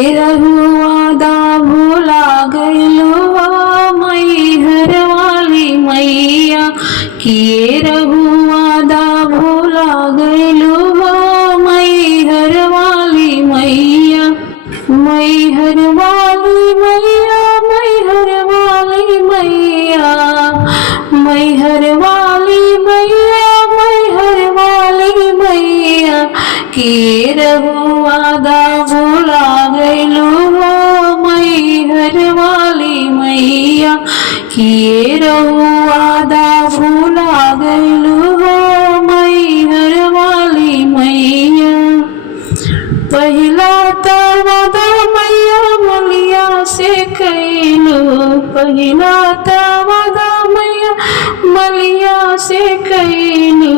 रहुआदा भूला गइलुआ मैहर वाली मैया किए रहुआदा भूला गइलुआ मैहर वाली मैया। मैहर वाली मैया मैहर वाली मैया मैहर वाली मैया मैहर वाली मैया किए रहुआदा भूला गइलुआ मैहर वाली मैया किए रहुआदा भूला गइलुआ मैहर वाली मैया। पहिला त वादा मैया मलिया से कइलू पहिला त वादा मैया मलिया से कइलू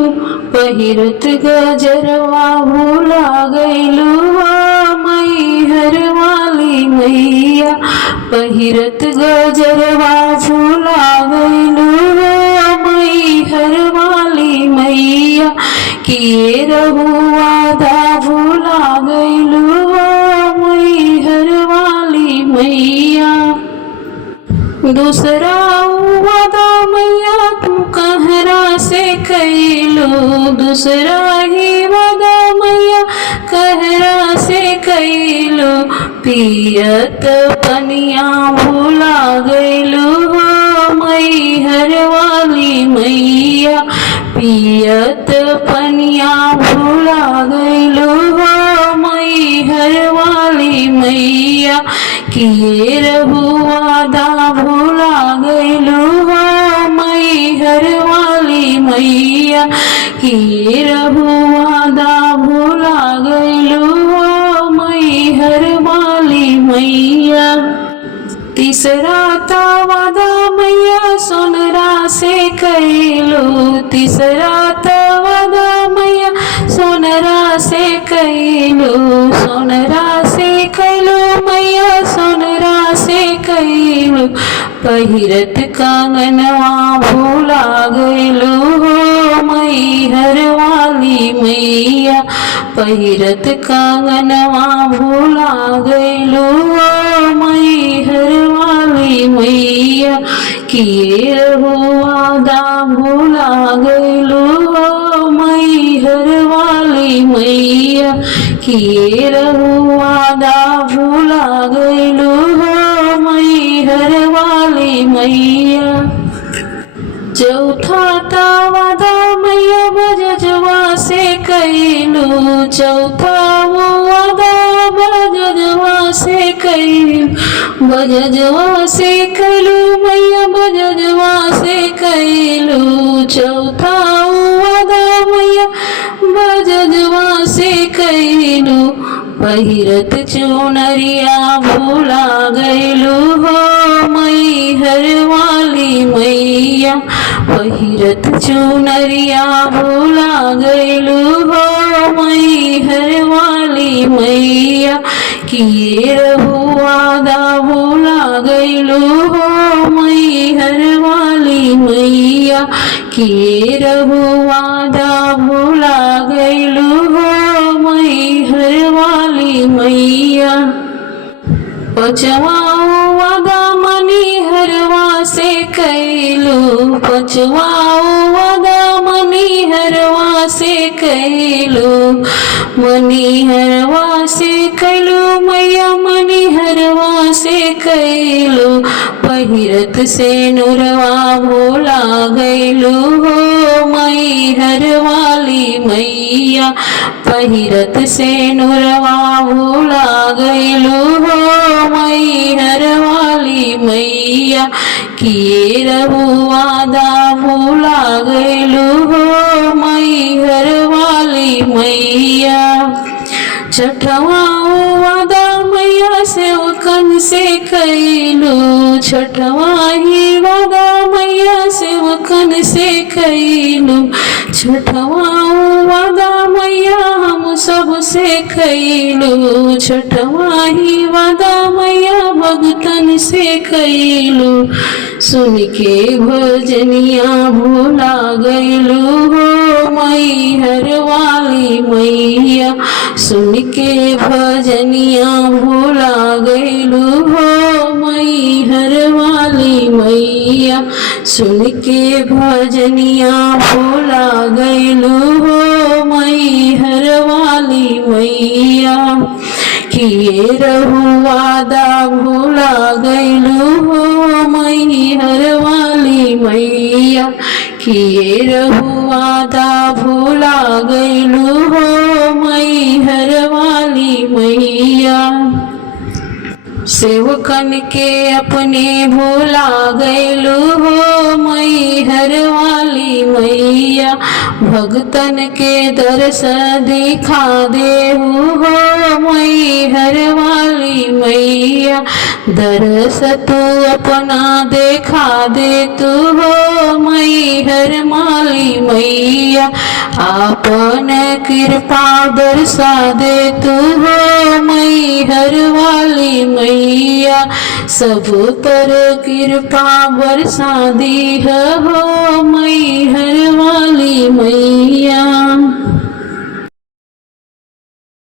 पहिरत गजरवा भूला गइलुआ मैहर वाली मैया पहिरत गजरवा भूला गइलुआ मैहर वाली मैया किए रहुआदा भूला गइलुआ मैहर वाली मैया। दूसरा वादा मैया तू कहरा से कइलू दूसरा ही वादा मैया कहरा से कइलू पियत पनिया भूला गइलुआ मैहर वाली मैया पियत पनिया भूला गइलुआ मैहर वाली मैया किए रहुआदा भूला गइलुआ मैहर वाली मैया किए रहुआदा भूला गइलुआ मैहर वाली मैया। तीसरा ता वादा मैया सोनरा से कइलू तीसरा ता वादा मैया सोनरा से कइलू सोनरा से कइलू मैया सोनरा से कइलू पहिरत कंगनवा भूला गइलू मैहर वाली मैया पहिरत कंगनवा भूला गइलू मैहर वाली मैया किए रहुआदा भूला गइलुआ मैहर वाली मैया किए रहुआदा भूला गइलुआ मैहर वाली मैया। चौथा ता वादा मैया बजजवा से कइलू चौथा वादा बजजवा से कइलू बजजवा से कइलू मैया बजजवा से कइलू चौथा वादा मैया बजजवा से कइलू पहिरत चुनरिया भूला गइलू हो मैहर वाली मैया पहिरत चुनरिया भूला गइलू हो मैहर वाली मैया किए रहुआदा भूला गइलू हो मैहर वाली मैया किए रहुआदा भूला गइलू हो मैहर वाली मैया। पचवा वादा मनिहरवा से कइलू पचवा वादा मनिहरवा से कइलू मनिहरवा से कइलू मैया मनिहरवा से कइलू पहिरत से नुरवा भूला गइलू हो मैहर वाली मैया पहिरत से नुरवा भूला गइलू हो मैहर वाली मैया किए रहुआदा भूला गइलू हो मैहर वाली मैया। छठवा वादा मैया सेवकन से कइलू छठवा ही वादा मैया सेवकन से कइलू छठवा वादा मैया हम सब से कैलू छठ माही वादा मैया भगतन से कैलू सुन के भजनिया भूला गैलू हो मैहर वाली मैया सुन के भजनिया भूला गैलू हो मैहर वाली मैया सुन के भजनिया भूला गैलू हो मैहर वाली मैया किए रहू वादा भूला गैलू हो मैहर वाली मैया किए रहू वादा भूला गैलू हो मैहर वाली मैया सेवकन के अपने भूला गैलू हो मैहर वाली मैया भगतन के दर्श दिखा देहू हो मैहर वाली मैया दर्श तू अपना देखा दे तू हो मैहर वाली मैया आपन कृपा दर्शा दे तू हो मैहर वाली मैया सब पर कृपा बरसा दी हो